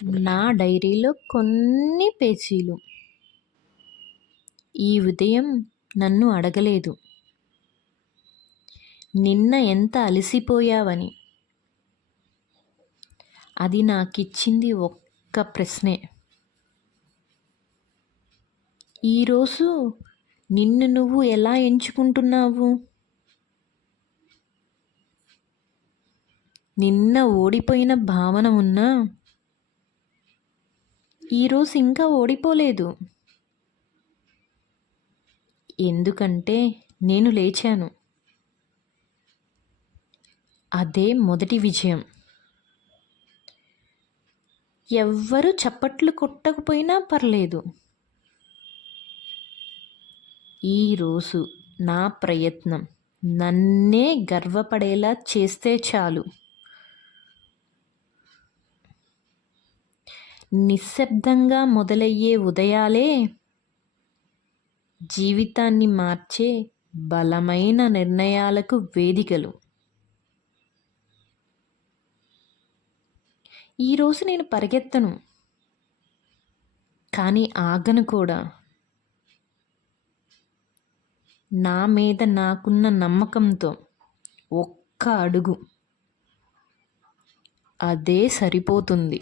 నా డైరీలో కొన్ని పేజీలు. ఈ ఉదయం నన్ను అడగలేదు, నిన్న ఎంత అలసిపోయావని. అది నాకిచ్చింది ఒక్క ప్రశ్నే. ఈరోజు నిన్ను నువ్వు ఎలా ఎంచుకుంటున్నావు? నిన్న ఓడిపోయిన భావన ఉన్నా ఈరోజు ఇంకా ఓడిపోలేదు. ఎందుకంటే నేను లేచాను. అదే మొదటి విజయం. ఎవ్వరూ చప్పట్లు కొట్టకపోయినా పర్లేదు. ఈరోజు నా ప్రయత్నం నన్నే గర్వపడేలా చేస్తే చాలు. నిశ్శబ్దంగా మొదలయ్యే ఉదయాలే జీవితాన్ని మార్చే బలమైన నిర్ణయాలకు వేదికలు. ఈరోజు నేను పరిగెత్తను, కానీ ఆగను కూడా. నా మీద నాకున్న నమ్మకంతో ఒక్క అడుగు, అదే సరిపోతుంది.